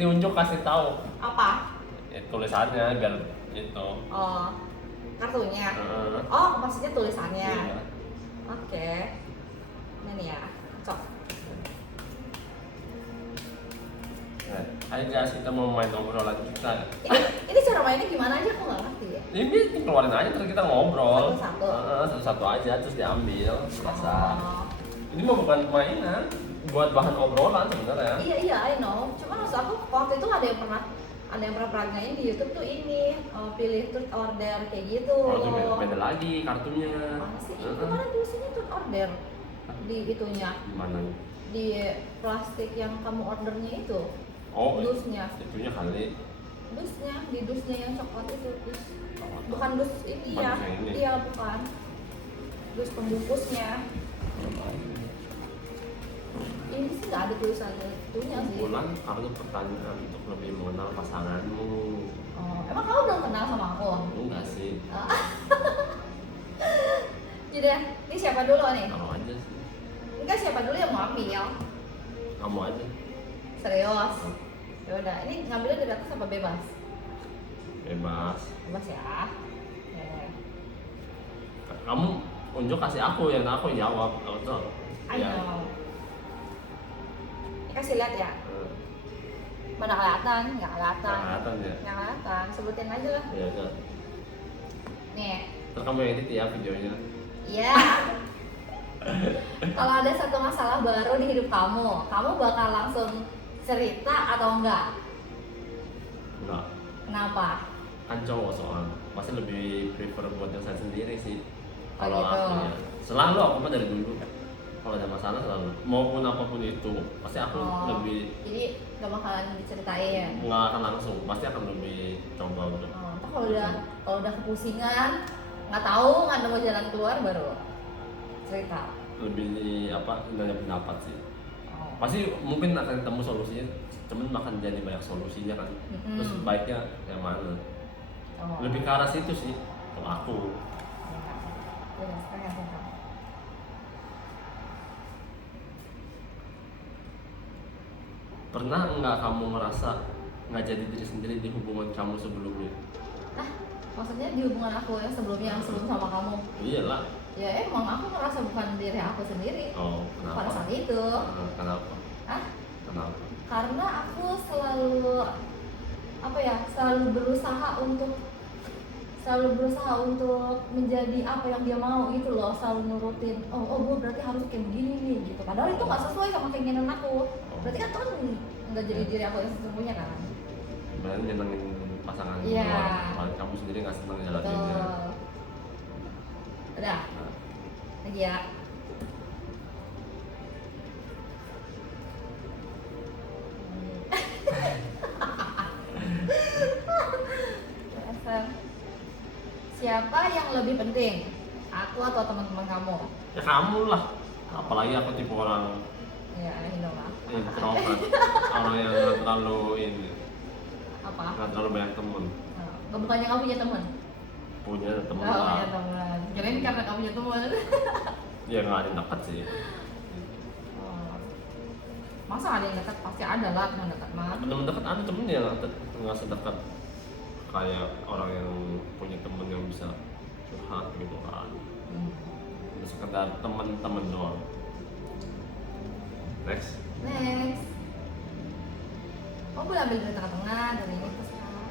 diunjuk kasih tahu. Apa? Tulisannya biar itu. Oh, kartunya. Heeh. Oh, maksudnya tulisannya. Iya. Oke. Ini ya, cocok. Nah, ayo guys, kita mau main obrolan kita. Ini cara mainnya gimana aja? Aku nggak ngerti ya. Ini keluarin aja terus kita ngobrol. Satu-satu? Satu-satu aja terus diambil. Biasa. Oh. Ini mau bukan mainan, buat bahan obrolan sebenarnya. Iya, I know. Cuma maksud aku waktu itu ada yang pernah peragain di YouTube tuh ini pilih turn order kayak gitu. Oh, itu beda lagi kartunya. Mana sih? Itu mana tulisannya turn order di itunya? Gimana? Di plastik yang kamu ordernya itu. Oh, dusnya. itunya kali. Dusnya, di dusnya yang coklat itu, dus. Oh, Bukan dus ini bukan ya. yang ini. Iya, bukan. Dus pembungkusnya. Ini sih nggak ada tulisannya itunya sih. Bulan kartu pertanyaan untuk lebih mengenal pasanganmu. Oh, emang kamu belum kenal sama aku? Enggak sih. Jadi ini siapa dulu nih? Kamu aja sih. Enggak, siapa dulu yang mau ambil? Kamu aja. Serius? Ya udah, ini ngambilnya dari atas apa bebas? Bebas. Bebas ya. Oke. Kamu unjuk kasih aku yang aku jawab. Betul. I know. Ini kasih lihat ya. Eh, Mana kelihatan? Nggak kelihatan. Nggak kelihatan ya? Nggak kelihatan. Sebutin aja lah. Ya udah. Nih. Terus kamu edit ya videonya. Iya. Kalau ada satu masalah baru di hidup kamu bakal langsung cerita atau enggak? Enggak. Kenapa? Kan cowok soalnya pasti lebih prefer buat yang saya sendiri sih. Oh, Kalau gitu. aku ya. Selalu aku mah dari dulu. Kalau ada masalah selalu. Maupun apapun itu, pasti aku lebih Jadi nggak bakalan diceritain. nggak akan langsung. Pasti akan lebih coba untuk. Ntar kalau udah kepusingan, nggak tahu nggak nemu jalan keluar baru cerita. Lebih apa nanya pendapat sih. Oh. Pasti mungkin akan ketemu solusinya, cuman akan jadi banyak solusinya kan. Mm-mm. Terus baiknya yang mana? Oh. Lebih ke arah situ sih kalau aku. Ya, sekarang yang tentang. Pernah nggak kamu ngerasa nggak jadi diri sendiri di hubungan kamu sebelumnya? Maksudnya di hubungan aku yang sebelumnya, yang sebelum sama kamu? Iyalah. Ya emang aku ngerasa bukan diri aku sendiri. Oh, kenapa? Pada saat itu. Kenapa? Hah? Kenapa? Karena aku selalu selalu berusaha untuk menjadi apa yang dia mau gitu loh, selalu nurutin. Oh gue berarti harus kayak begini nih gitu. Padahal itu nggak sesuai sama keinginan aku. Berarti kan itu kan nggak jadi diri aku yang sesungguhnya kan. Berarti nyenengin pasangan Iya. luar, kamu sendiri nggak seneng jalaninnya. Betul. Udah. Lagi ya. Siapa yang lebih penting? Aku atau teman-teman kamu? Ya kamu lah. Apalagi aku tipe orang Ya, ini lah. introvert, orang yang nggak terlalu ini, Apa? nggak terlalu banyak temen. Bukannya kamu punya teman? Punya temen Nggak punya lah. teman. Kirain karena kamu punya teman. Ya nggak ada yang dekat sih. Masa ada yang dekat? Pasti ada lah teman dekat mah. Temen dekat ada temennya nggak sedekat kayak orang yang punya temen yang bisa curhat gitu kan. Sekedar temen-temen doang. Next. Oh, boleh ambil dari tengah-tengah, dari ini ke sana.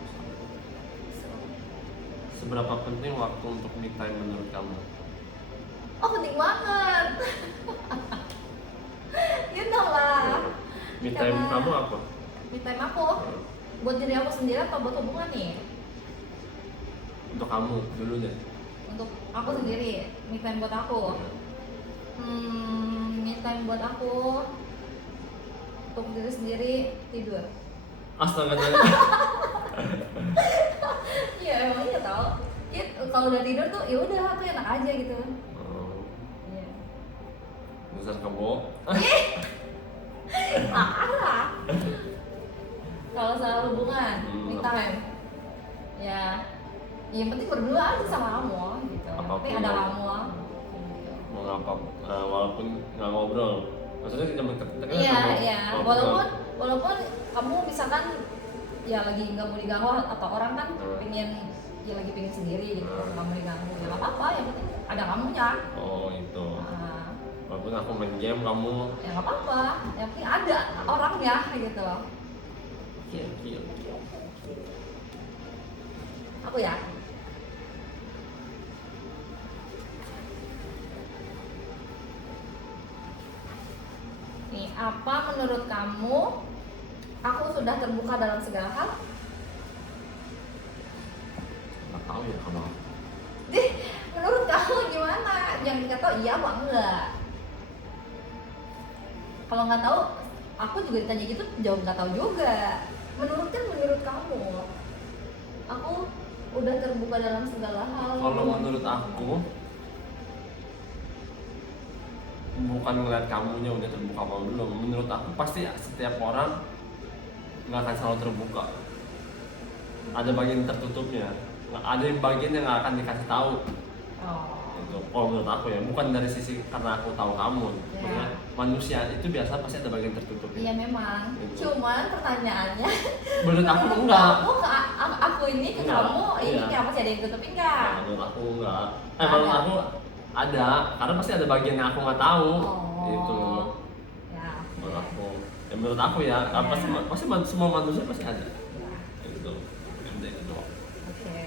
Seberapa penting waktu untuk me time menurut kamu? Oh, penting banget. You know lah. Me time kamu apa? Me time aku? Buat diri aku sendiri atau buat hubungan nih? Untuk kamu dulu deh. Untuk aku sendiri, me time buat aku. Me time buat aku untuk diri sendiri tidur. Astaga. Iya emang iya tau. Ya, kalau udah tidur tuh ya udah aku enak aja gitu. Iya. Besar kamu. Parah. Kalau soal hubungan, me time. Ya, yang penting berdua aja sama kamu gitu. Yang penting ada kamu. Mau ngapa? Walaupun nggak ngobrol. Maksudnya kita Iya. Walaupun walaupun kamu misalkan ya lagi nggak mau diganggu atau orang kan pengen ya lagi pengen sendiri gitu, nggak mau diganggu ya nggak apa-apa, yang penting ada kamunya. Oh itu. Nah, Walaupun aku main game kamu. ya nggak apa-apa, yang penting ada orangnya gitu. Oke. Aku ya. Nih, apa menurut kamu aku sudah terbuka dalam segala hal? Nggak tahu ya kalau. Dih, menurut kamu gimana? Yang nggak tahu iya apa enggak? Kalau nggak tahu, aku juga ditanya gitu jawab nggak tahu juga. Menurut kamu, aku udah terbuka dalam segala hal. Kalau menurut aku, bukan ngeliat kamunya udah terbuka apa belum. Menurut aku pasti setiap orang nggak akan selalu terbuka. Ada bagian tertutupnya. Ada bagian yang nggak akan dikasih tahu. Oh. Itu. Kalau menurut aku ya, bukan dari sisi karena aku tahu kamu. Ya. Maksudnya manusia itu biasa pasti ada bagian tertutupnya. Iya memang. Gitu. Cuman pertanyaannya, Menurut aku enggak. kamu ke aku ini ke Enggak, kamu ini iya. kenapa sih ada yang tutupin nggak? Nah, menurut aku enggak. Menurut aku ada, karena pasti ada bagian yang aku nggak tahu. Gitu. Ya. Menurut aku, ya menurut aku ya, pasti semua manusia pasti ada. Ya. Gitu. Itu doang. Oke.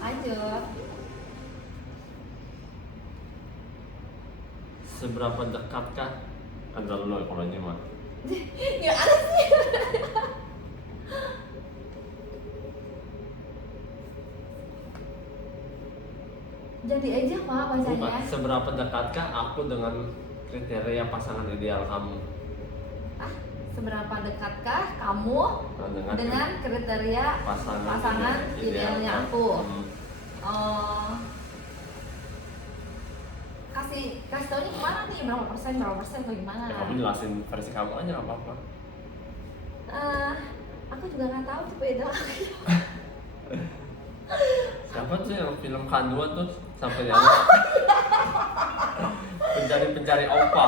Lanjut. Seberapa dekatkah antara lo kalau ini mah? Ya ada sih. Jadi aja pak Bukan, bacanya. seberapa dekatkah aku dengan kriteria pasangan ideal kamu? Ah, seberapa dekatkah kamu Nah, dengan kriteria pasangan idealnya aku? Hmm. Kasih taunya gimana nih, berapa persen atau gimana? Ya, kamu jelasin versi kamu aja nggak apa-apa. Aku juga nggak tahu tipe ideal. Siapa tuh yang film K2 tuh sampai yang pencari opa.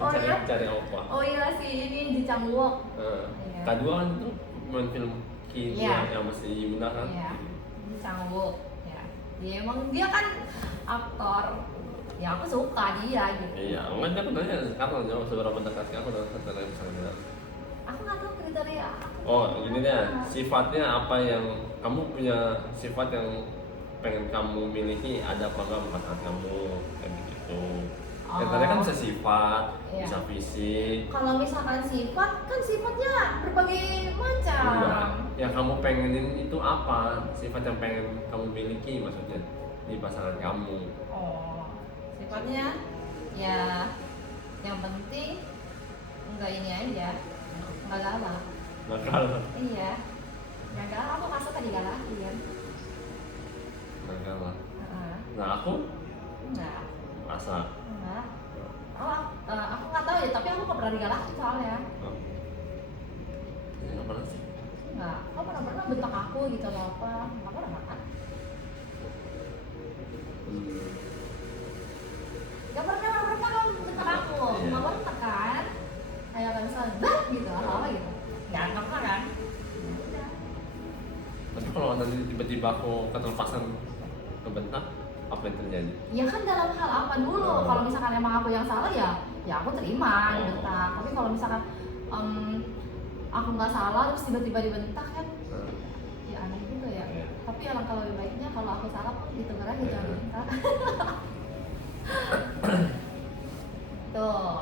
Pencari opa. Oh iya sih, ini di Cangguok. Iya. K2 kan itu main film K2 Iya. yang masih Yuna kan. Iya, di Cangguok. Ya, emang dia kan aktor. Ya aku suka dia gitu. Iya, enggak aku nanya sekarang jawab seberapa dekat aku dengan kriteria pasangan. Aku nggak tahu kriteria aku. Oh, gini deh, sifatnya apa yang kamu punya sifat yang pengen kamu miliki, ada apa enggak pasangan kamu kayak gitu. Kriteria kan bisa sifat, Iya. bisa fisik. Kalau misalkan sifat, kan sifatnya berbagai macam. Enggak. Yang kamu pengenin itu apa? Sifat yang pengen kamu miliki maksudnya di pasangan kamu. Oh, sifatnya ya yang penting enggak ini aja, enggak galak. Nakal. Iya, enggak galak, aku nggak suka digalakin. Nakal. Heeh. Nah aku Enggak, masa. enggak. Oh, aku nggak tahu ya, tapi aku nggak pernah digalakin soalnya. Ya, nggak pernah sih. Enggak, kok pernah bentak aku gitu atau apa? Nggak pernah kan? Gak pernah kamu bentak aku, Iya. nggak pernah kan? Kayak misalnya, bah gitu, apa gitu. Nggak pernah kan? Ya udah. Tapi kalau nanti tiba-tiba aku ketelepasan kebentak, apa yang terjadi? Ya kan dalam hal apa dulu? Oh. Kalau misalkan emang aku yang salah ya aku terima Oh. dibentak. Tapi kalau misalkan aku nggak salah terus tiba-tiba dibentak kan, ya aneh juga ya. Iya. Tapi alangkah lebih baiknya kalau aku salah pun ditegur aja Iya. jangan dibentak. Tuh,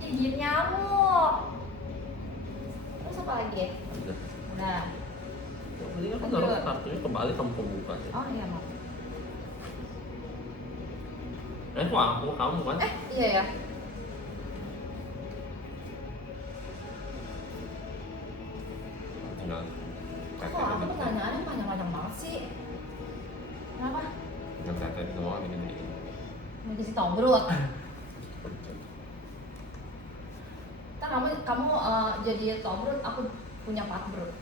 gigit nyamuk. Terus apa lagi? Udah. Udah. Jadi aku taruh kartunya kembali kamu buka sih. Oh iya mau. Kok kamu kan? Iya ya. Tinggal Kok aku pertanyaannya panjang-panjang banget sih? Kenapa? tinggal tetet doang gini. Mau jadi tobrut. Ntar kamu jadi tobrut, aku punya patbrut.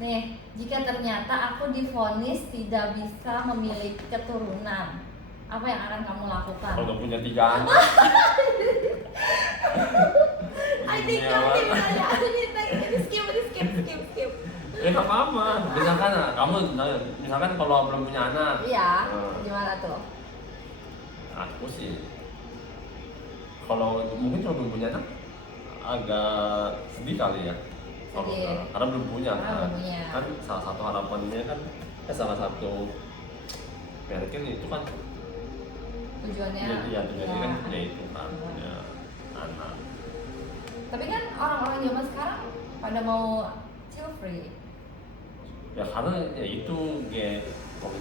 Nih, jika ternyata aku divonis tidak bisa memiliki keturunan, apa yang akan kamu lakukan? Kalau udah punya 3 anak. I think ini skip. Ya nggak apa-apa. Misalkan kalau belum punya anak. Iya, gimana tuh? Aku sih, kalau mungkin kalau belum punya anak agak sedih kali ya. Sedih. Karena belum punya Karena kan. belum punya. Kan salah satu harapannya kan, salah satu mereka itu kan Tujuannya. ya tujuannya ya. kan ya itu kan punya anak. Tapi kan orang-orang zaman sekarang pada mau chill free. Ya karena ya itu kalau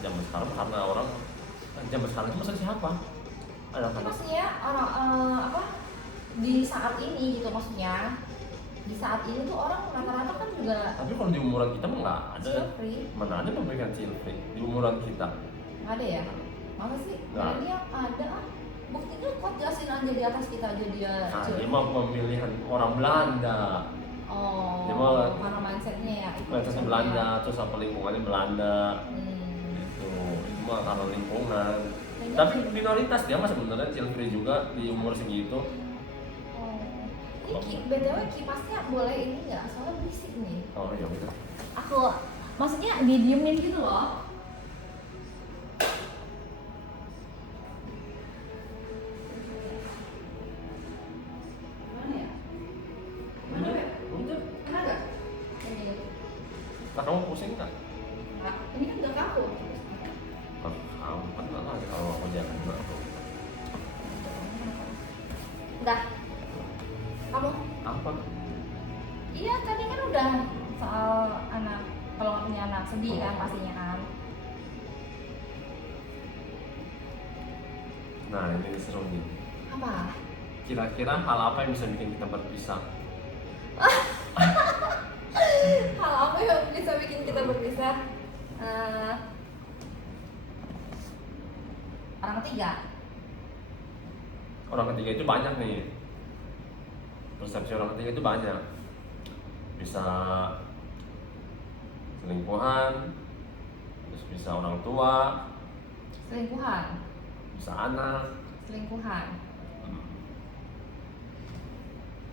zaman sekarang karena orang zaman sekarang itu maksudnya siapa? Itu Anak-anak. maksudnya orang apa? Di saat ini gitu maksudnya. Di saat ini tuh orang rata-rata kan juga Tapi kalau di umuran kita mah nggak ada. chill free. Mana ada pemilikan chill free di umuran kita. Nggak ada ya? Masa sih? Nggak. Dia ada ah. Buktinya kuat jelasin aja di atas kita aja dia Nah, chill dia free. mah pemilihan orang Belanda. Oh, Dia mah karena mindsetnya ya. Mindsetnya Belanda, terus apa lingkungannya Belanda. Hmm. Itu mah karena lingkungan. Kayaknya Tapi sih. minoritas dia mah sebenarnya chill free juga di umur segitu. Oh. Ini BTW kipasnya boleh ini nggak? Soalnya berisik nih. Oh iya betul. Aku maksudnya didiemin gitu loh. Gimana ya? Gimana ya? Udah. Enak nggak? Ini. Nah kamu pusing nggak? Nah, ini kan udah kaku. Kamu kan nggak lah kalau aku jangan nggak. Udah. Kamu? Apa? Iya tadi kan udah soal anak. Kalau nggak punya anak sedih kan pastinya kan. Nah ini seru nih. Apa? Kira-kira hal apa yang bisa bikin kita berpisah? Hal apa yang bisa bikin kita berpisah? Orang ketiga. Orang ketiga itu banyak nih. Persepsi orang ketiga itu banyak. Bisa selingkuhan, terus bisa orang tua, Selingkuhan. bisa anak. Selingkuhan.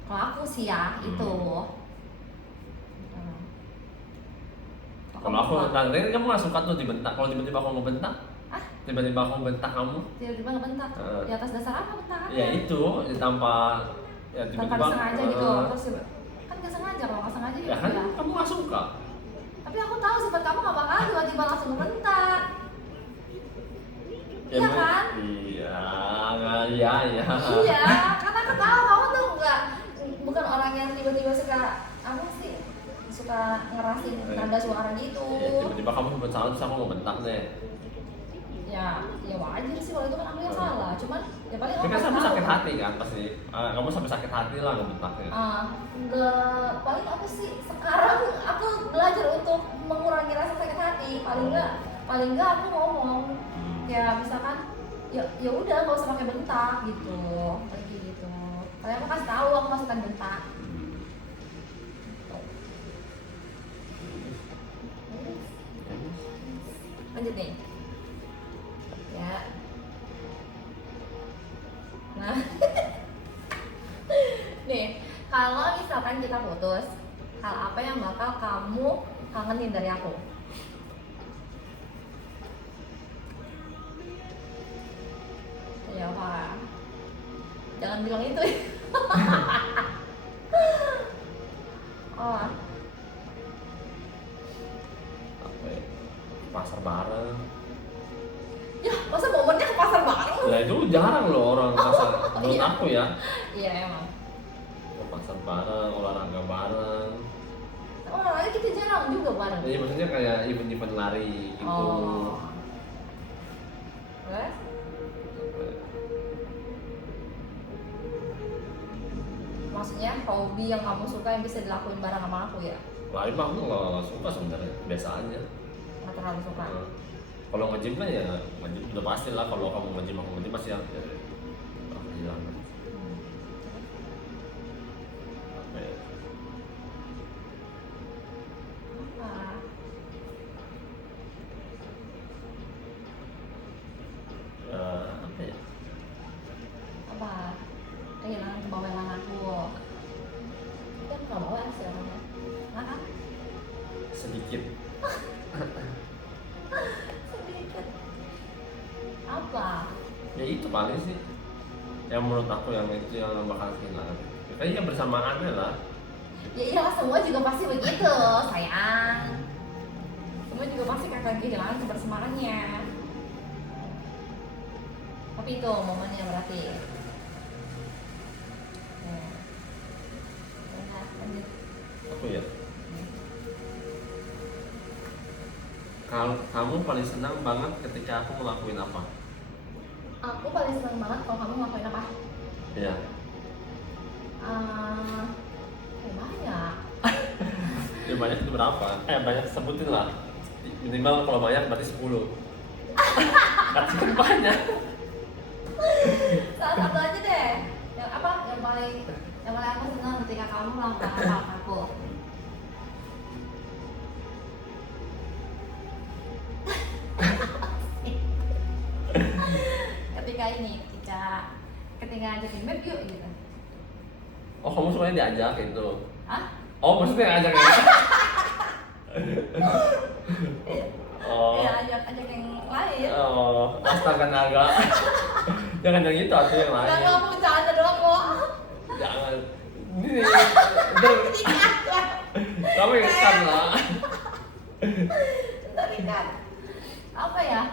Kalau aku sih ya itu. Kalau aku, nah ini kamu nggak suka tuh dibentak. Kalau tiba-tiba aku ngebentak, Ah? tiba-tiba aku bentak kamu, Tiba-tiba ngebentak. Di atas dasar apa bentakannya? ya itu ya tanpa ya Tanpa tiba-tiba. disengaja gitu. Terus kan nggak sengaja, kalau nggak sengaja Ya kan ya. kamu nggak suka. Tapi aku tahu sifat kamu nggak bakal tiba-tiba langsung ngebentak. Ya, Iya kan? Iya, iya. Iya, karena aku tahu kamu tuh bukan orang yang tiba-tiba suka apa sih, suka ngerasin nada suara gitu. Ya, tiba-tiba kamu bersalah terus aku ngebentak deh. Ya wajar sih kalau itu kan aku yang salah. Cuman ya paling Tapi aku kan kasih kamu tahu. sakit hati kan pasti. Kamu sampai sakit hati lah ngebentaknya. Enggak, paling aku sih sekarang aku belajar untuk mengurangi rasa sakit hati. Paling enggak aku ngomong ya misalkan ya udah nggak usah pakai bentak gitu, kayak gitu. Paling aku kasih tahu aku masukkan bentak. Lanjut nih. Ya. Nah. Nih, kalau misalkan kita putus, hal apa yang bakal kamu kangenin dari aku? Ya, Pak. Jangan bilang itu. Oh, Apa ya? Pasar bareng. ya masa momennya ke pasar bareng? Ya itu jarang loh orang pasar. Menurut iya. aku ya. Iya emang. Ke pasar bareng, olahraga bareng. Olahraga kita jarang juga bareng. Jadi maksudnya kayak event-event lari gitu. Oh. Terus? Maksudnya hobi yang kamu suka yang bisa dilakuin bareng sama aku ya? Lari mah aku nggak suka sebenarnya, biasa aja. Nggak terlalu suka. Kalau nge-gym kan ya nge-gym udah pasti lah, kalau kamu nge-gym aku nge-gym pasti ya hilang. Apa ya? Ah. Apa ya? Apa? paling sih yang menurut aku yang itu yang bakal kehilangan. Kayaknya bersamaannya lah. Ya iyalah, semua juga pasti begitu, sayang. Semua juga pasti akan kehilangan kebersamaannya. Tapi itu momennya berarti. Ya. Nah, lanjut. Aku ya. Kalau kamu paling senang banget ketika aku ngelakuin apa? Aku paling senang banget kalau kamu ngelakuin apa? Iya. Kayak banyak. Ya banyak itu berapa? Banyak sebutin lah. Minimal kalau banyak berarti 10. Kan banyak. Salah satu aja deh. Yang apa? Yang paling aku senang ketika kamu melakukan apa ke aku. ketika ngajakin beb yuk gitu. Oh, kamu sukanya diajak itu? Hah? Oh, maksudnya ngajak ya? Oh. Iya, ajak yang lain. Oh, astaga naga. Jangan yang itu atau yang lain. Enggak, kamu bercanda doang kok. Jangan. Ini kamu ingatkan lah. Terikat. Apa ya?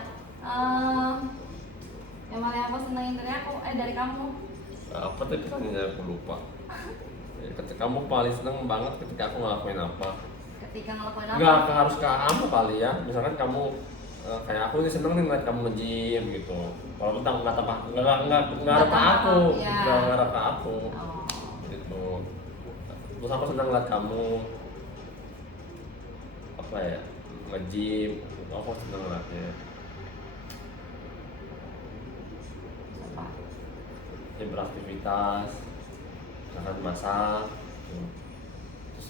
Yang paling aku senengin dari kamu. Apa tadi pertanyaannya aku lupa. Ketika kamu paling seneng banget ketika aku ngelakuin apa? Ketika ngelakuin apa? Nggak harus ke kamu kali ya. Misalkan kamu kayak aku nih seneng nih ngeliat kamu nge-gym gitu. Kalau tentang nggak ngarep ke aku, ya. nggak ngarep ke aku. Oh. Gitu. Terus aku seneng ngeliat kamu apa ya nge-gym. Aku seneng ngeliatnya. Apa? Ya beraktivitas, misalkan masak, gitu. Terus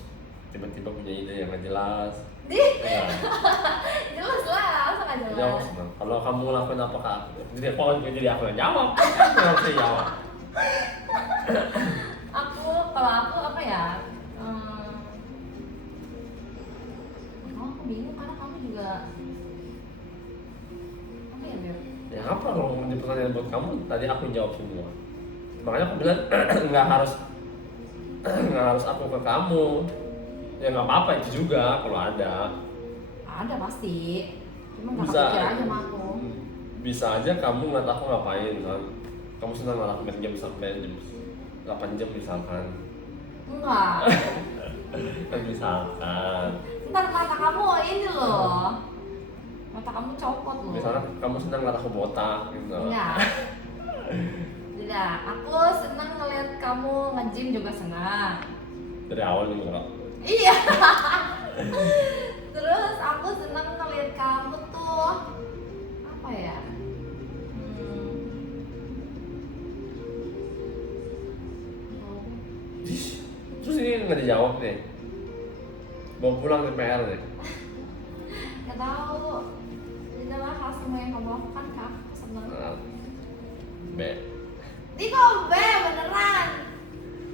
tiba-tiba punya ide yang nggak jelas. Ya. Jelas lah, masa nggak jelas? Ya, senang. Kalau kamu ngelakuin apa kak? Jadi aku yang jawab. Aku harus jawab. Kalau aku apa ya? Aku bingung karena kamu juga apa ya Bel? Ya apa kalau ini pertanyaan buat kamu? Tadi aku jawab semua. Makanya aku bilang nggak harus aku ke kamu. Ya nggak apa-apa itu juga kalau ada. Ada pasti. Cuma nggak Bisa. kepikiran aja sama aku. Bisa aja kamu ngeliat aku ngapain kan? Kamu senang ngeliat aku main game sampai jam 8 jam misalkan. Enggak. Kan misalkan. Ntar mata kamu ini loh. Mata kamu copot loh. Misalkan kamu senang ngeliat aku botak gitu. Enggak. Tidak, aku senang ngeliat kamu nge-gym juga senang. Dari awal nih enggak. Iya. Terus aku senang ngeliat kamu tuh apa ya? Terus ini nggak dijawab nih. Bawa pulang ke PR deh. Gak tahu. Itulah hal semua yang kamu lakukan kak. Senang. B. Tiko B beneran.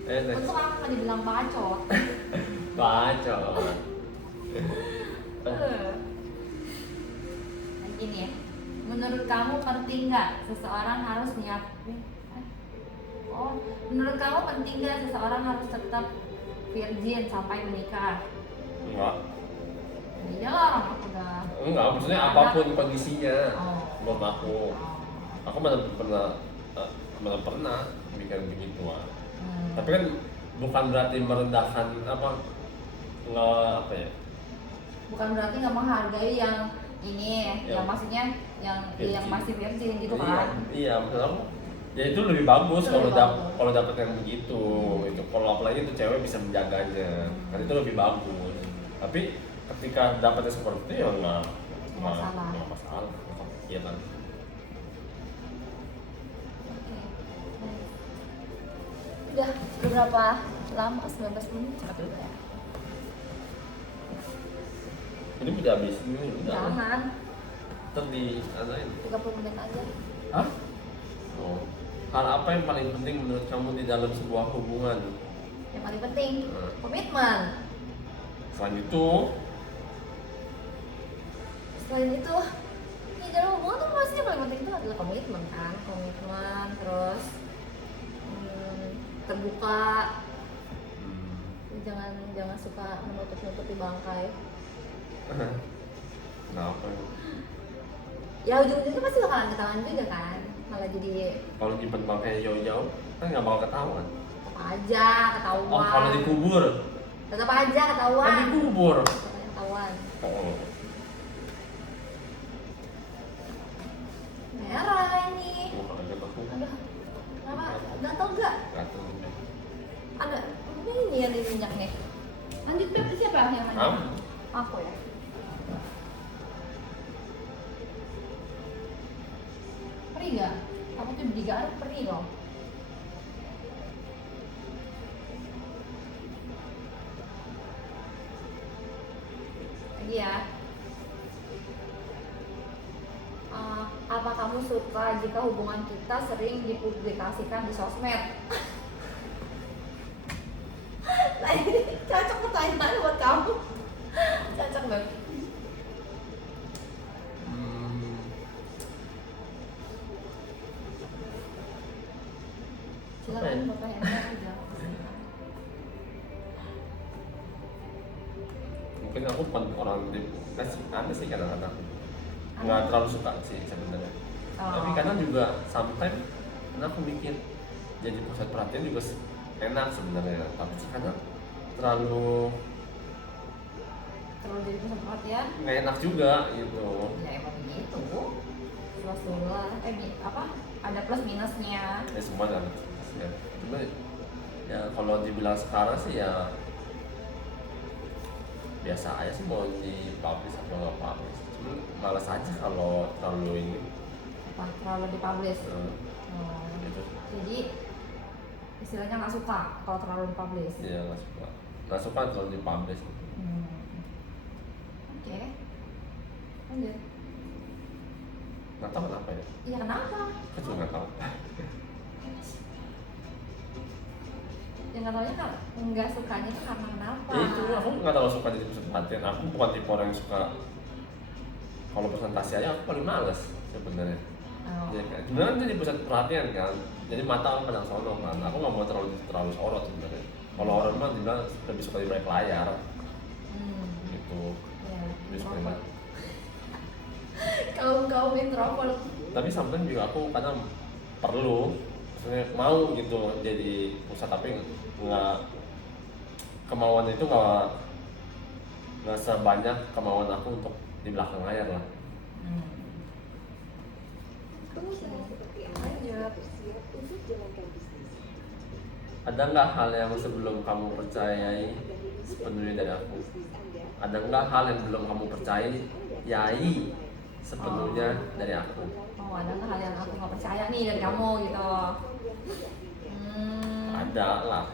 Next. Untung aku nggak dibilang bacot. Bacot. Nah, gini ya. Menurut kamu penting nggak seseorang harus nyiapin? Oh, menurut kamu penting nggak seseorang harus tetap virgin sampai menikah? Enggak. Iya lah, orang aku udah. Enggak, maksudnya apapun kondisinya. Oh. Menurut aku. Aku mana pernah mikir begituan. Tapi kan bukan berarti merendahkan apa nggak apa ya? Bukan berarti nggak menghargai yang ini, Ya. yang maksudnya yang masih virgin gitu kan? Iya, maksud aku ya itu lebih bagus Itu lebih bagus. kalau dapet yang begitu. Itu kalau apalagi itu cewek bisa menjaganya, kan itu lebih bagus. Tapi ketika dapetnya seperti itu ya nggak Masalah. masalah. Iya kan? Oke. Udah berapa lama? 19 menit cepat dulu ya. Ini udah habis ini udah. Jangan. Ntar di adain. 30 menit aja. Hah? Oh. Hal apa yang paling penting menurut kamu di dalam sebuah hubungan? Yang paling penting komitmen. Selain itu, Selain itu di dalam hubungan tuh pasti yang paling penting itu adalah komitmen kan, komitmen terus terbuka, jangan jangan suka menutupi bangkai. Kenapa? Ya ujung-ujungnya pasti bakalan ketahuan juga kan, malah jadi Kalau nyimpen bangkai jauh-jauh kan nggak bakal ketahuan. tetap aja ketahuan. Oh kalau dikubur? Tetap aja ketahuan. Kan dikubur. Ketahuan. Oh. Merah ini. Oh, kaget aku. Aduh, kenapa? Gatel gak? Gatel. Ada ini yang di minyak nih. Lanjut Beb, siapa yang lanjut? Kamu? Aku ya. Perih gak? Kamu tuh di Garut perih loh. Lagi ya. Apa kamu suka jika hubungan kita sering dipublikasikan di sosmed? Nah ini cocok pertanyaan buat kamu. Cocok banget. Silakan pertanyaannya aja. Mungkin aku bukan orang ada sih kadang-kadang nggak terlalu suka sih sebenarnya. Tapi kadang juga sometimes karena aku mikir jadi pusat perhatian juga enak sebenarnya, tapi sih kadang terlalu jadi pusat perhatian nggak enak juga gitu. ya emang begitu apa ada plus minusnya Ya semua ada ya. Cuma ya kalau dibilang sekarang sih ya biasa aja sih mau dipublish atau nggak publish. Cuma malas aja kalau terlalu ini. apa terlalu dipublish Gitu. jadi istilahnya nggak suka kalau terlalu dipublish. Iya nggak suka kalau dipublish. Oke. Lanjut. Nggak tahu kenapa ya. Iya kenapa? Aku juga nggak tahu. Yang nggak taunya kan nggak sukanya itu karena kenapa? Ya itu aku nggak terlalu suka jadi pusat perhatian. Aku bukan tipe orang yang suka kalau presentasi aja aku paling males sebenarnya. Ya kan, sebenarnya jadi pusat perhatian kan. Jadi mata aku kadang sono kan. Aku nggak mau terlalu sorot sebenarnya. Kalau orang mah dibilang lebih suka di balik layar. Gitu. Ya, Lebih suka di balik. kaum introvert. Tapi sometimes juga aku kadang perlu, maksudnya mau gitu jadi pusat, tapi nggak kemauan itu nggak sebanyak kemauan aku untuk di belakang layar lah. Ada nggak hal yang sebelum kamu percayai sepenuhnya dari aku? Ada nggak hal yang belum kamu percayai sepenuhnya dari aku? Oh, ada nggak hal yang aku nggak percaya nih dari kamu gitu? Ada lah.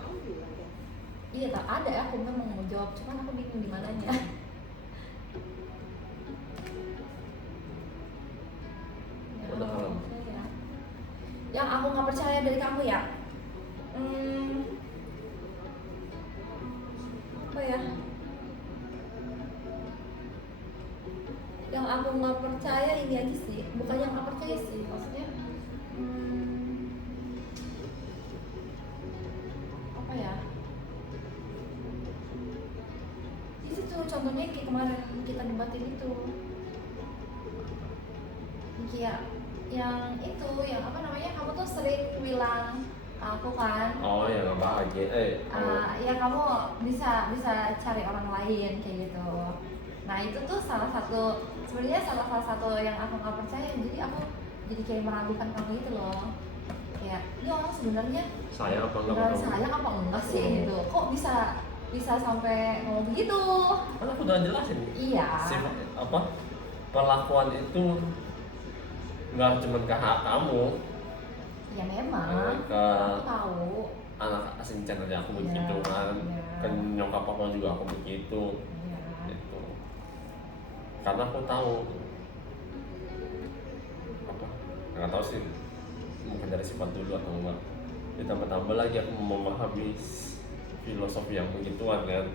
Iya tak ada ya, aku memang mau jawab, cuman aku bingung di mananya. Udah kalau yang aku nggak percaya dari kamu ya, apa ya? Yang aku nggak percaya ini aja sih, bukan yang nggak percaya sih, maksudnya apa ya? Itu tuh contohnya kayak kemarin kita debatin itu, kayak yang itu, yang apa namanya, kamu tuh sering bilang aku kan, oh ya nggak bahagia, ya kamu bisa cari orang lain kayak gitu. Nah itu tuh salah satu yang aku nggak percaya, jadi aku jadi kayak meragukan kamu itu loh, kayak ini orang sebenarnya sayang apa enggak beneran sama kamu? sayang apa enggak sih gitu, kok bisa sampai ngomong begitu. Kan aku udah jelasin. Iya. Sifat apa perlakuan itu nggak cuma ke kamu, Ya memang ke aku tahu. anak asing channel aku Iya, begitu kan, iya. ke nyokap aku juga aku begitu. Iya. Gitu. Karena aku tahu apa, nggak tahu sih mungkin dari sifat dulu atau enggak. Ditambah-tambah lagi aku memahami filosofi yang begituan kan.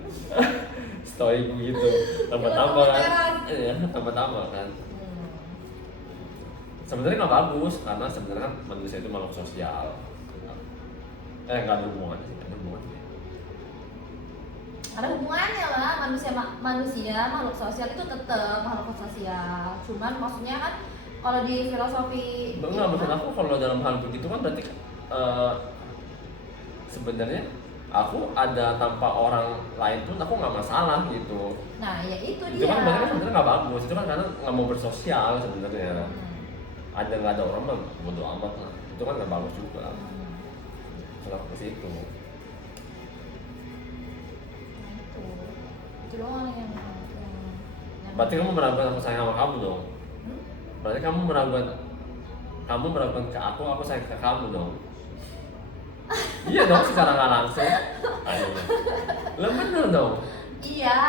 Stoik begitu, tambah-tambah kan, tambah-tambah kan. sebenarnya nggak bagus karena sebenarnya kan manusia itu makhluk sosial. Nggak ada hubungannya sih, ada hubungannya. Ada hubungannya lah, manusia makhluk sosial itu tetap makhluk sosial. Cuman maksudnya kan kalau di filosofi Enggak, maksud aku kalau dalam hal begitu kan berarti sebenarnya aku ada tanpa orang lain pun aku nggak masalah gitu. nah ya itu Itu dia. kan berarti kan sebenarnya nggak bagus, itu kan karena nggak mau bersosial sebenarnya. Ada nggak ada orang mah bodo amat lah, itu kan nggak bagus juga. Kalau ke situ. Nah, itu doang yang Berarti kamu meragukan aku sayang sama kamu dong. Berarti kamu meragukan ke aku sayang ke kamu dong. Iya dong, secara nggak langsung. Ayo, lah bener dong. Iya,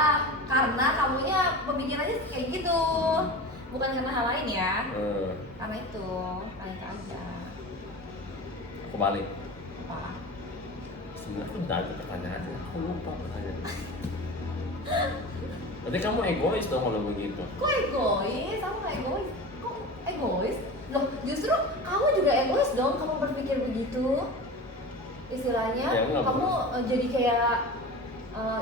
karena kamunya pemikirannya kayak gitu, bukan karena hal lain ya. Karena itu, kalian aja. Aku balik. Apa? Sebenarnya aku udah ada pertanyaannya, aku lupa pertanyaan. Berarti kamu egois dong kalau begitu. Kok egois? Aku nggak egois. Kok egois? Loh, justru kamu juga egois dong. Kamu berpikir begitu. Istilahnya, Ya, kamu jadi kayak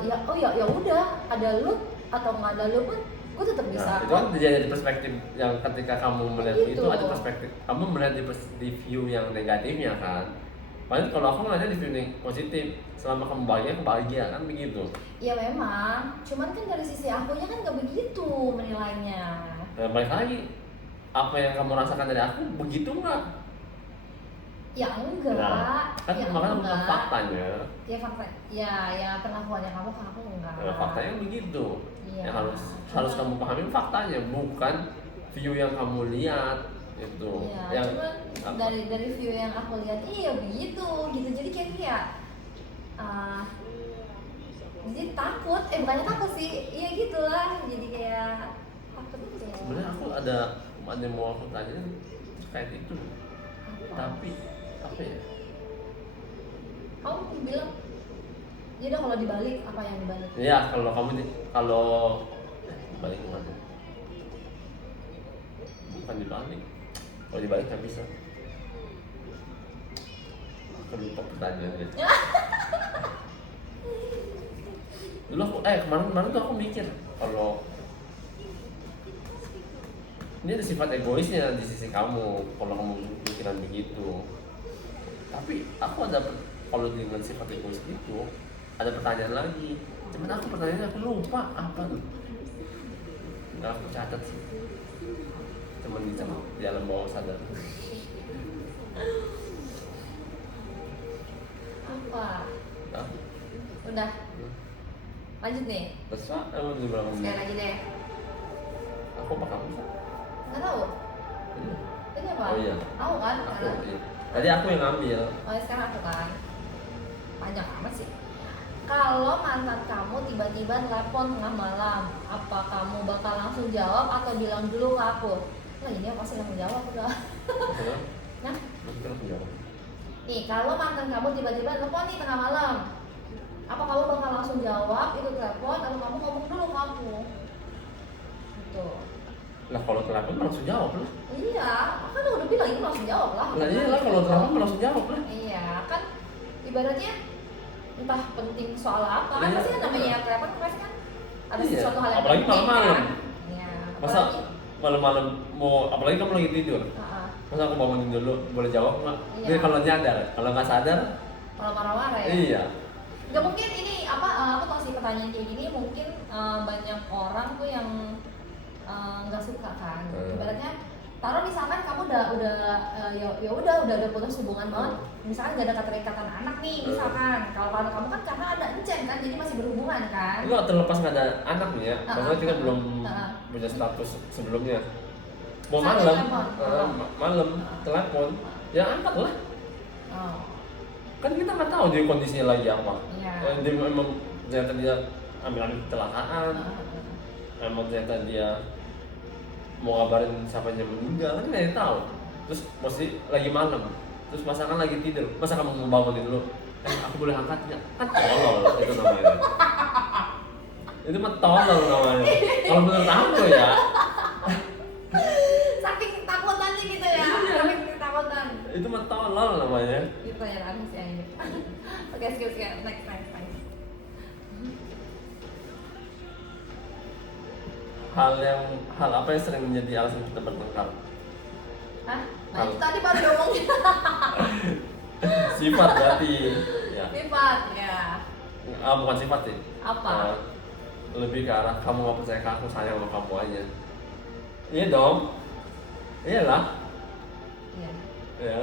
ya udah, ada lu atau nggak ada lu pun, gue tetap bisa. Nah, itu kan jadi perspektif yang ketika kamu melihat Gitu. itu ada perspektif. Kamu melihat di view yang negatifnya kan. Paling kalau aku melihatnya di view yang positif. Selama kamu bahagia, aku bahagia kan begitu. Ya memang, cuman kan dari sisi akunya kan nggak begitu menilainya. Nah, balik lagi, apa yang kamu rasakan dari aku begitu nggak? Ya enggak. Nah, kan ya makanya bukan enggak. faktanya. Ya fakta, ya pengakuannya kamu ke aku enggak. Nah, faktanya begitu. Iya. Yang harus kamu pahami faktanya, bukan view yang kamu lihat itu. Iya, Yang cuman dari view yang aku lihat iya begitu gitu. Jadi kayak jadi takut, bukannya takut sih, iya gitulah. Jadi kayak takut gitu. sebenarnya aku ada yang mau aku tanya terkait itu. Tapi apa ya? Kamu bilang, ya udah kalau dibalik apa yang dibalik? Ya kalau dibalik gimana? Bukan dibalik. Kalau dibalik nggak bisa. Aku lupa pertanyaannya. Dulu aku kemarin tuh aku mikir kalau ini ada sifat egoisnya di sisi kamu kalau kamu pikiran begitu. Tapi aku kalau dengan sifat egois itu ada pertanyaan lagi. Cuman pertanyaannya aku lupa apa tuh. Nggak aku catat sih. Cuman di alam bawah sadar. Apa? Nah, Udah. Lanjut nih. terserah emang di berapa Sekali menit? lagi deh. Aku apa kamu? Nggak tahu. Iya. Ini apa? Oh iya. Aku kan? Aku iya. Tadi aku yang ngambil. Oh ya sekarang aku kan. Panjang amat sih. Kalau mantan kamu tiba-tiba telepon tengah malam, apa kamu bakal langsung jawab atau bilang dulu ke aku? Nah ini apa sih langsung jawab udah. Maksudnya? Nah, Maksudnya aku jawab. nih kalau mantan kamu tiba-tiba telepon nih tengah malam, apa kamu bakal langsung jawab itu telepon atau kamu ngomong dulu ke aku? Gitu. Lah kalau telepon langsung jawab lah. Iya, kan udah bilang itu langsung jawab lah. Lah iya lah kalau telepon langsung jawab lah. Iya, kan ibaratnya entah penting soal apa, kan Iya, pasti kan namanya iya. telepon pasti kan ada Iya, sesuatu hal yang apalagi penting, malam-malam. kan? Iya, Masa malam-malam apalagi kamu lagi tidur. Heeh. Masa aku bangunin dulu, boleh jawab nggak? Iya. Dia kalau nyadar, kalau nggak sadar, Kalau marah-marah ya. iya. Nggak mungkin ini aku tahu sih pertanyaan kayak gini mungkin banyak orang tuh yang nggak suka kan. Ibaratnya taruh misalkan kamu udah ada putus hubungan banget, misalkan gak ada keterikatan anak nih misalkan. Kalau kamu kan karena ada encen kan, jadi masih berhubungan kan. Lu terlepas nggak ada anak nih ya, maksudnya kita belum punya status sebelumnya. Mau Misalnya malam, telepon. malam telepon, ya angkat lah. Oh, Kan kita nggak tahu dia kondisinya lagi apa. iya. Dia memang ternyata dia ambil kecelakaan, emang ternyata dia mau ngabarin siapa yang meninggal, kan nggak tahu. Terus pasti lagi malam, terus masakan lagi tidur, masa kamu mau bangunin dulu? Aku boleh angkat nggak? Kan tolol itu namanya. Itu mah tolol namanya. Kalau menurut aku ya. Saking takutannya gitu ya. tolol namanya. Itu pertanyaan aneh sih anjir. Oke, skip. Next. Hal apa yang sering menjadi alasan kita bertengkar? Hah? Nah, itu tadi baru ngomongin. Sifat berarti. Ya. Sifat, ya. Bukan sifat sih. Apa? Lebih ke arah kamu nggak percaya ke aku, sayang sama kamu aja. Iya dong. Iyalah. Iya. Ya.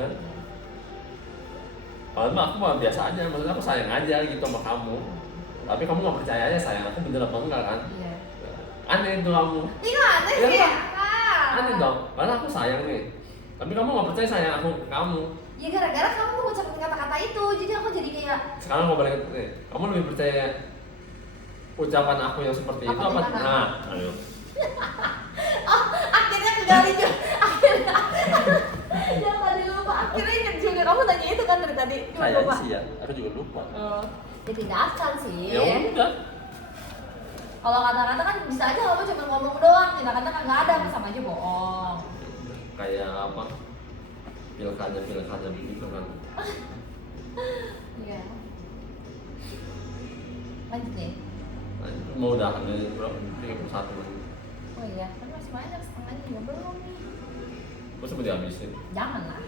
Padahal mah aku mah biasa aja, maksudnya aku sayang aja gitu sama kamu. Tapi kamu nggak percaya aja sayang aku bener apa enggak kan? Iya. Aneh itu kamu. Iya, aneh Iya sih. kan? Aneh dong. Padahal aku sayang nih. Tapi kamu nggak percaya sayang aku ke kamu. Ya gara-gara kamu mengucapkan kata-kata itu, jadi aku jadi kayak Sekarang mau balik nih. Kamu lebih percaya ucapan aku yang seperti itu Apa apa? gimana? Nah, ayo. oh, akhirnya kembali juga. Akhirnya. Yang tadi lupa, akhirnya inget juga kamu tanya itu kan dari tadi. Cuma Kayaknya lupa. sih ya. Aku juga lupa. Oh, ditindakan sih. Ya udah. Kalau kata-kata kan bisa aja kamu cuma ngomong doang, tindakan kan nggak ada, sama aja bohong. Kayak apa? Pilkada begitu kan. Iya. Lanjut nih. Nah, itu mau udah ada berapa? 31 menit. Oh iya, kan masih banyak setengahnya juga belum nih. Terus mau dihabisin. Jangan lah.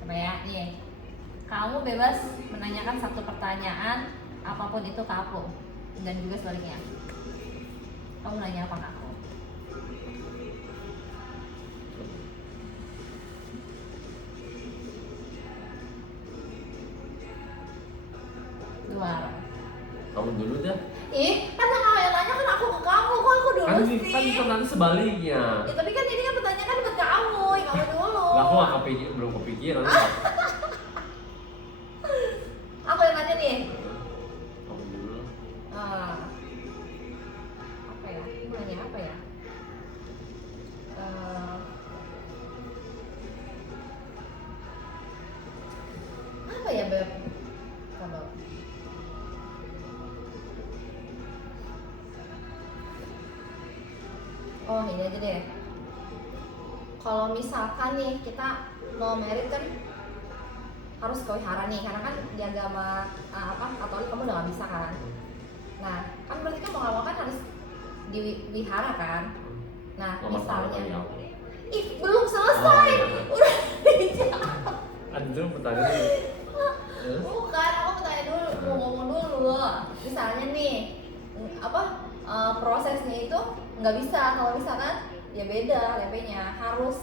Coba ya, nih. Kamu bebas menanyakan satu pertanyaan apapun itu ke aku dan juga sebaliknya. Kamu nanya apa ke aku? Dua. Kamu dulu dah. Kan yang nanya kan aku ke kamu, kok aku dulu Kan sih? itu nanti sebaliknya. Ya, tapi kan ini kan pertanyaan kan buat kamu, ya kamu dulu. Lah, aku nggak belum kepikiran. Aku yang nanya nih. Kamu dulu. Ah, apa ya? Aku nanya apa ya? Apa ya, Beb? Kalau oh ini aja deh. Kalau misalkan nih kita mau merit kan harus ke wihara nih, karena kan di agama Katolik kamu udah gak bisa kan. Nah kan berarti kan mau nggak mau kan harus di wihara kan. Nah misalnya belum selesai. Udah dijawab. Anjir pertanyaan. Bukan, aku mau tanya dulu, mau ngomong dulu. Misalnya nih, prosesnya itu nggak bisa. Kalau misalkan ya beda KTP-nya, harus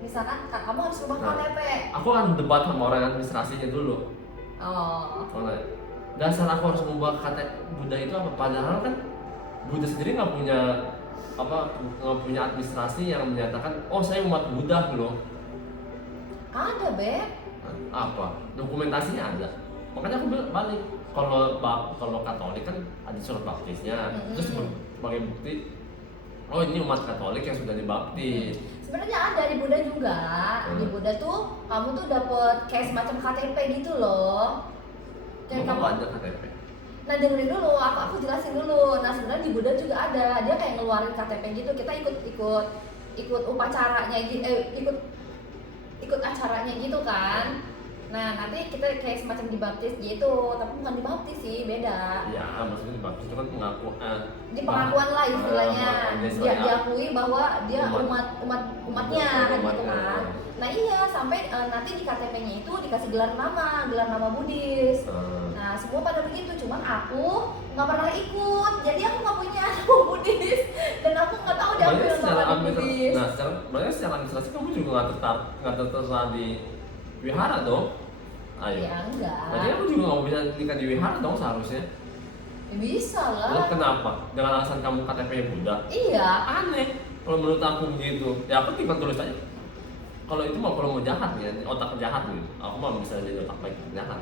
misalkan kamu harus rubah KTP. Aku akan debat sama orang administrasinya dulu. Oh. Soalnya dasar aku harus mengubah KTP Buddha itu apa? Padahal kan Buddha sendiri nggak punya administrasi yang menyatakan oh saya umat Buddha loh. Ada, Beb. Apa? Dokumentasinya ada. Makanya aku balik. Kalau Katolik kan ada surat baptisnya. Terus sebagai bukti oh ini umat Katolik yang sudah dibaptis. Sebenarnya ada di Buddha juga. Di Buddha tuh kamu tuh dapet kayak semacam KTP gitu loh. Kayak Kamu kamu ada KTP. Nah dengerin dulu, aku jelasin dulu. Nah sebenarnya di Buddha juga ada, dia kayak ngeluarin KTP gitu. Kita ikut upacaranya, ikut acaranya gitu kan. Nah nanti kita kayak semacam dibaptis gitu, tapi bukan dibaptis sih, beda. Ya maksudnya dibaptis itu kan pengakuan. Di pengakuan lah istilahnya, dia diakui bahwa dia umatnya kan gitu kan. Nah iya sampai nanti di KTP-nya itu dikasih gelar nama Buddhis. Nah semua pada begitu, cuman aku nggak pernah ikut, jadi aku nggak punya nama Buddhis dan aku nggak tahu dia ambil nama Buddhis. Nah secara administrasi kamu juga nggak tertera di wihara dong. Ayo. Ya enggak. Berarti aku juga nggak bisa nikah di wihara dong seharusnya. Ya, bisa lah. Loh, kenapa? Dengan alasan kamu KTP-nya Buddha? Iya. Aneh. Kalau menurut aku begitu, ya aku tinggal tulis aja. Kalau itu mau kalau mau jahat ya, otak jahat gitu. Aku mah bisa jadi otak baik jahat.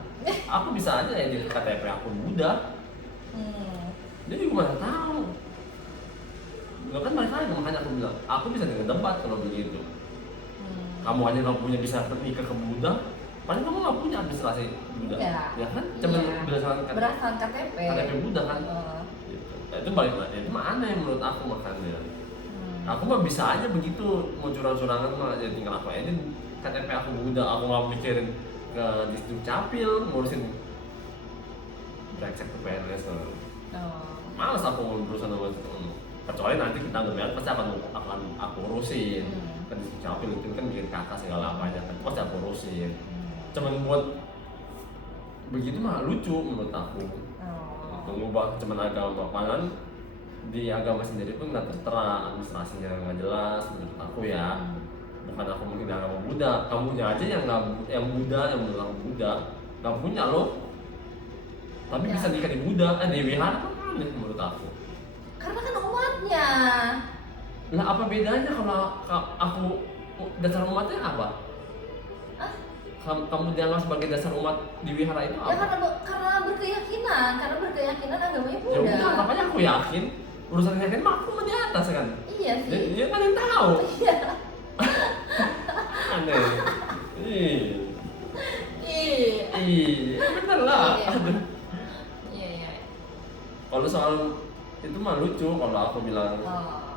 Aku bisa aja ya di KTP aku Buddha. Dia juga mana tahu. Lo kan balik lagi, makanya aku bilang, aku bisa dengan debat kalau begitu. Kamu aja nggak punya bisa nikah ke Buddha, paling kamu nggak punya administrasi Buddha. Ya kan? Cuma berdasarkan KTP. KTP Buddha kan. Gitu. Nah, itu balik lagi, itu mah aneh menurut aku makanya. Aku mah bisa aja begitu, mau curang-curangan mah jadi tinggal aku aja KTP aku Buddha, aku nggak mikirin ke Disduk Capil ngurusin brengsek ke PNS. Males aku berurusan sama itu. Kecuali nanti kita udah beres pasti akan aku urusin. Kan Disduk Capil itu kan bikin kakak segala apanya kan pasti aku urusin. Cuman buat begitu mah lucu menurut aku. Mengubah cuman agama, malah di agama sendiri pun nggak tertera, administrasinya nggak jelas menurut aku ya. Bukan aku mungkin agama Buddha, kamunya aja yang Buddha, yang bilang Buddha nggak punya loh, tapi bisa nikah di Buddha, di wihara kan aneh menurut aku. Karena kan umatnya. Lah apa bedanya kalau aku dasar umatnya apa? Kamu dianggap sebagai dasar umat di wihara itu apa? Ya karena berkeyakinan agamanya Buddha. Ya udah, makanya aku yakin urusan yakin mah aku mah di atas kan. Iya sih. Dia kan yang tahu. Iya. Aneh. Iya, bener lah. Aduh. Iya. Kalau soal itu mah lucu kalau aku bilang.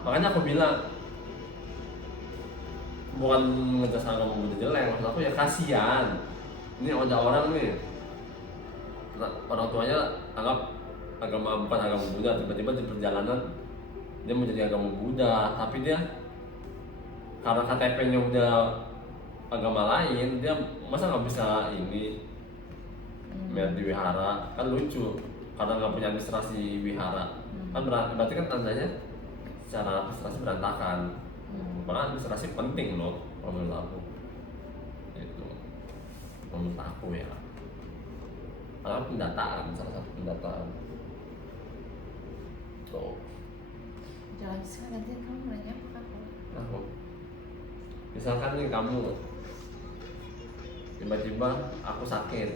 Makanya aku bilang bukan ngejudge agama Buddha jelek, maksud aku ya kasihan. Ini ada orang nih, orang tuanya anggap agama bukan agama Buddha, tiba-tiba di perjalanan dia menjadi agama Buddha, tapi dia karena KTP-nya udah agama lain, dia masa nggak bisa ini di wihara, kan lucu karena nggak punya administrasi wihara, kan berarti kan tandanya secara administrasi berantakan. Makanya administrasi penting loh menurut aku. Itu menurut aku ya. Karena pendataan, salah satu pendataan. Tuh. Jangan sekarang nanti kamu nanya apa aku? Aku. Misalkan nih kamu tiba-tiba aku sakit.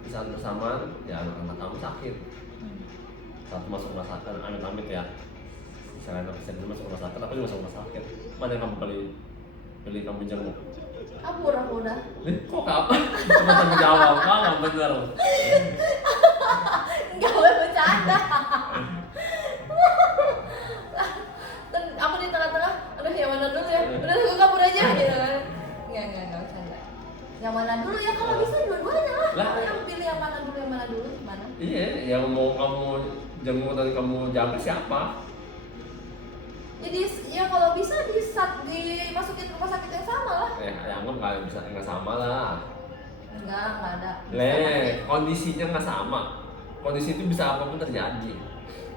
Di saat bersamaan ya anak-anak kamu sakit. Satu masuk rumah sakit, amit-amit ya. Misalnya anak saya masuk rumah sakit, aku juga masuk rumah sakit. Mana yang kamu pilih kamu jenguk? Aku udah. Kok kapan? Cuma sambil jawab, nggak bener. Enggak boleh bercanda. Aku di tengah-tengah, aduh yang mana dulu ya? Udah aku kabur aja gitu kan. Enggak bercanda. Yang mana dulu ya, kalau bisa dua-duanya lah. Yang pilih yang mana dulu, mana? Iya, yang mau kamu jenguk dan kamu jaga siapa? Jadi ya kalau bisa dimasukin rumah sakit yang sama lah. Ya anggap nggak sama lah. Enggak ada. Kondisinya nggak sama. Kondisi itu bisa apapun terjadi.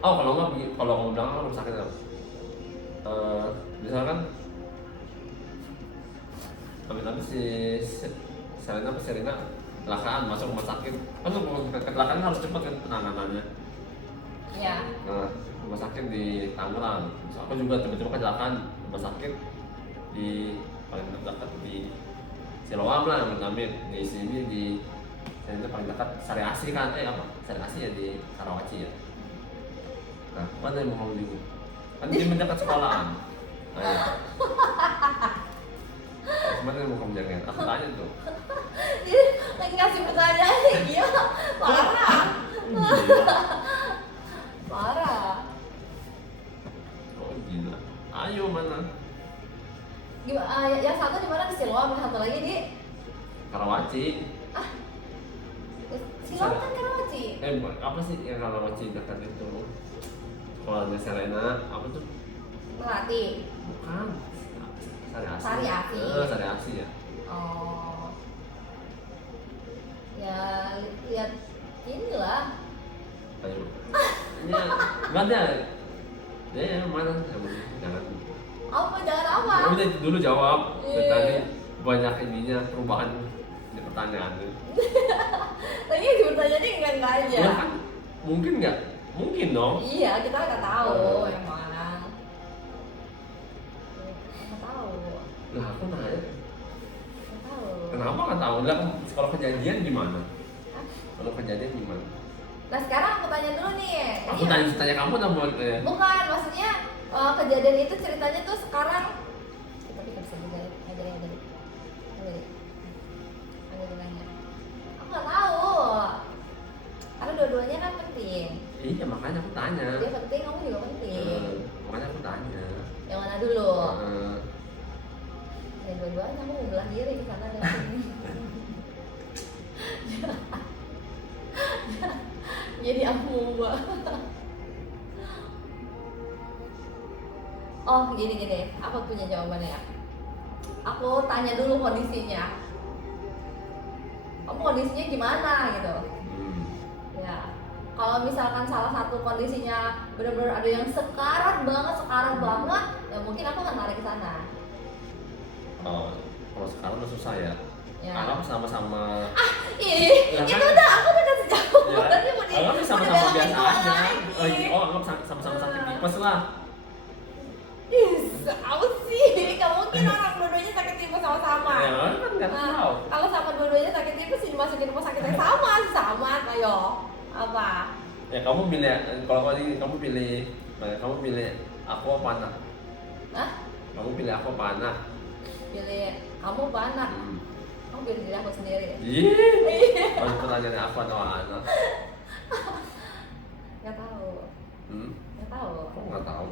Oh kalau kamu bilang kan rumah sakit misalkan tapi si Serena kecelakaan masuk rumah sakit, kan kecelakaan harus cepat kan penanganannya. Iya. Nah, rumah sakit di Tangerang. Aku juga tiba-tiba kecelakaan rumah sakit di paling dekat di Siloam lah, amit-amit. Di sini di paling dekat Sari Asih kan? Sari Asih ya di Karawaci ya. Nah, mana yang mau kamu jenguk? Kan di mendekat sekolahan. Ayo. Mana yang mau kamu jagain? Aku tanya tuh. Dia ngasih pertanyaan dia parah. Parah. Oh gila. Ayo mana? Gimana? Yang satu di mana? Di Siloam, yang satu lagi di Karawaci. Siloam kan Karawaci. Apa sih yang Karawaci dekat itu? Sekolahnya Serena, apa tuh? Melati. Bukan. Sari Asih. Sari Asih ya. Oh. Ya lihat inilah. Ayo. Ya, nggak ada. Ya, mana? Jangan. Apa jangan apa? Ya udah dulu jawab. Iya. Tadi banyak ininya perubahan di pertanyaan. Tadi yang pertanyaannya enggak aja. Ya kan? Mungkin nggak? Mungkin dong. Iya, kita nggak tahu emang. Nggak tahu. Lah aku nanya. Nggak tahu. Kenapa nggak tahu? Lah kalau kejadian gimana? Kalau kejadian gimana? Nah sekarang aku tanya dulu nih. Aku tanya kamu dan mau. Bukan, maksudnya kejadian itu ceritanya tuh sekarang. Tapi nggak bisa juga. Ada. Aku nggak tahu. Karena dua-duanya kan penting. Iya makanya aku tanya. Dia penting, kamu juga penting. Makanya aku tanya. Yang mana dulu? Uh, Ya dua-duanya, aku mau belah diri ke sana dan sini. coba. Oh gini, aku punya jawabannya ya. Aku tanya dulu kondisinya. Kamu kondisinya gimana gitu? Ya, kalau misalkan salah satu kondisinya benar-benar ada yang sekarat banget, ya mungkin aku akan lari ke sana. Oh, kalau sekarang udah susah ya. Ya. Anggap sama-sama. Ih, Ya itu kan? udah aku udah kasih jawaban. Ya, Tadi mau anggap mau sama-sama dibelain biasa gua aja. lagi. Oh, anggap sama-sama sakit tipes lah. Ih, apa sih? Gak mungkin orang dua-duanya sakit tipes sama-sama. Ya kan nggak tahu. Kalau sama dua-duanya sakit tipes sih dimasukin rumah sakit yang sama, ayo. Apa? Ya kamu pilih, kalau kamu pilih aku apa anak? Hah? Kamu pilih aku apa anak? Pilih kamu apa anak? Kamu pilih diri aku sendiri. Ih, kalau pertanyaan aku atau anak? Gak tahu. Gak tahu. Kok nggak tahu?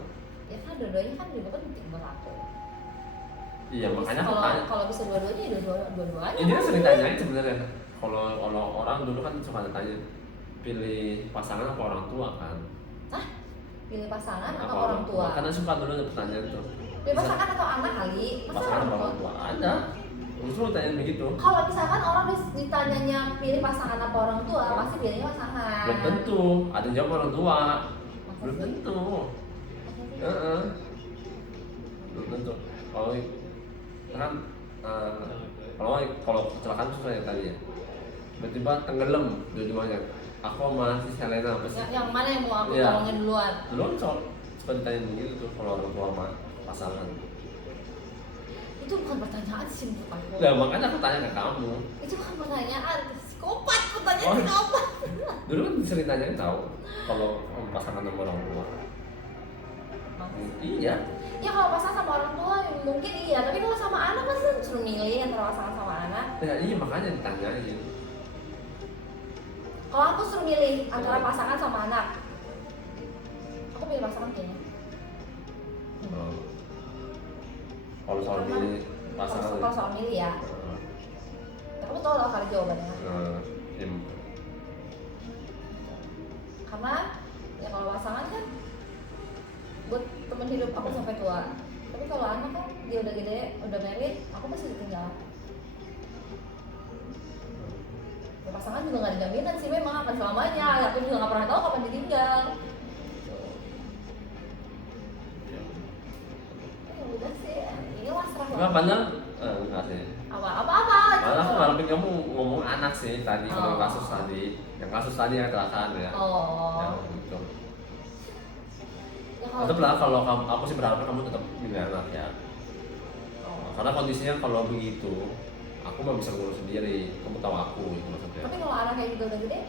Ya kan dua-duanya kan juga penting buat aku. Iya makanya aku tanya. Kalau bisa dua-duanya ya dua-duanya. Ini kan sering tanyain sebenarnya. Kalau orang dulu kan suka tanya pilih pasangan apa orang tua kan? Hah? Pilih pasangan Apa atau orang tua? Karena suka dulu ada pertanyaan tuh. Pilih pasangan atau anak kali? Masa Pasangan apa orang tua? Ada. Justru tanya begitu. Kalau misalkan orang ditanyanya pilih pasangan apa orang tua, pasti pilihnya pasangan. Belum tentu. Ada yang jawab orang tua. Masa Belum sih? tentu. Masa sih? Belum tentu. Kalau kan kalau kecelakaan susah ya tadi ya. Tiba-tiba tenggelam dua-duanya. Aku sama si Selena apa sih? Yang mana yang mau aku Iya. tolongin duluan? Dulu kan suka ditanya begitu tuh kalau orang tua sama pasangan. Itu bukan pertanyaan sih menurut aku. Nah makanya aku tanya ke kamu. Itu bukan pertanyaan, psikopat, pertanyaan Oh. psikopat. Dulu kan sering tanyain tahu kalau pasangan sama orang tua. Iya. Ya kalau pasangan sama orang tua mungkin iya, tapi kalau sama anak pasti suruh milih antara pasangan sama anak. Ya, iya makanya ditanyain. Kalau aku suruh milih antara pasangan sama anak, aku pilih pasangan kayaknya. Oh. Kalau soal milih pasangan. Kalau soal milih ya, kamu tahu lah kali jawabannya. Ya, Karena ya kalau pasangan kan buat teman hidup aku sampai tua. Tapi kalau anak kan dia udah gede, udah married, aku masih ditinggal. Ya, pasangan juga nggak ada jaminan sih memang akan selamanya. Aku juga nggak pernah tahu kapan ditinggal. Ya udah sih, ini wasrah enggak lah. padahal enggak sih. Apa? Malah aku ngarepin kamu ngomong anak sih tadi kalau Oh. kasus tadi. Yang kasus tadi yang kecelakaan ya. Oh. Yang itu. Ya kalau Tetap lah kalau kamu, aku sih berharap kamu tetap milih anak ya. Oh. Karena kondisinya kalau begitu, aku mah bisa ngurus sendiri. Kamu tahu aku itu maksudnya. Tapi kalau anaknya juga udah gede,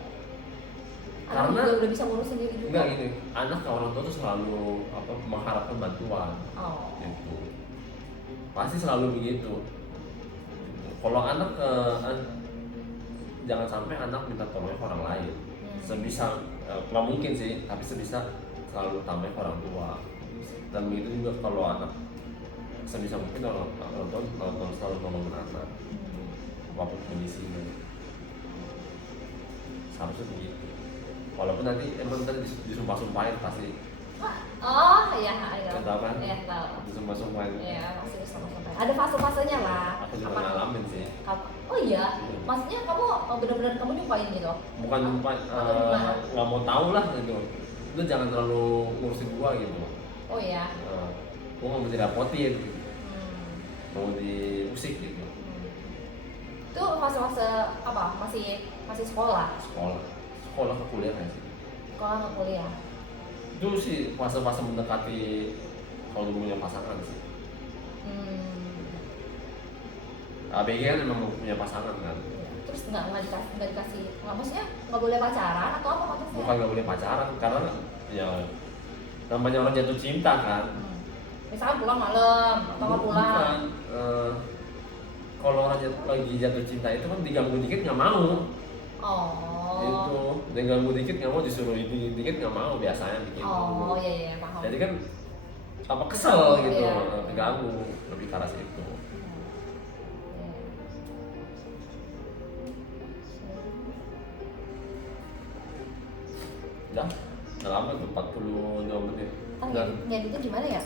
anak Karena- juga udah bisa ngurus sendiri juga. Enggak gini, anak ke orang tua tuh selalu mengharapkan bantuan. Oh. Gitu. Pasti selalu begitu. Kalau anak jangan sampai anak minta tolong ke orang lain. Sebisa nggak mungkin sih, tapi sebisa selalu tambah ke orang tua. Dan begitu juga kalau anak sebisa mungkin orang tua selalu nolongin anak apapun kondisinya. Seharusnya begitu. Walaupun nanti emang tadi disumpah-sumpahin pasti. Oh iya, Tahu kan? Iya tahu. Disumpah-sumpahin. Iya masih sama sampai. Ada fase-fasenya lah. Aku juga ngalamin sih. Oh iya, maksudnya kamu benar-benar kamu nyumpain gitu? Bukan Atau gimana? nggak mau tahu lah gitu. Lu jangan terlalu ngurusin gua gitu. Oh iya. Gua nggak mau direpotin, Hmm. mau diusik gitu. Itu fase-fase apa? Masih sekolah? Sekolah ke kuliah kan sih. Sekolah ke kuliah? Itu sih fase-fase mendekati kalau lu punya pasangan sih. ABG kan memang punya pasangan kan. Terus nggak dikasih, nggak maksudnya nggak boleh pacaran atau apa konteksnya? Bukan nggak boleh pacaran karena ya namanya orang jatuh cinta kan. Misalkan pulang malam atau nggak pulang? Bukan, kalau orang lagi jatuh cinta itu kan diganggu dikit nggak mau. Oh. Itu diganggu dikit nggak mau, disuruh ini dikit nggak mau biasanya bikin. Oh iya paham. Jadi kan apa kesel gitu, Iya. terganggu lebih ke arah situ. udah lama tuh 42 menit Ntar dan ngeditnya gimana ya?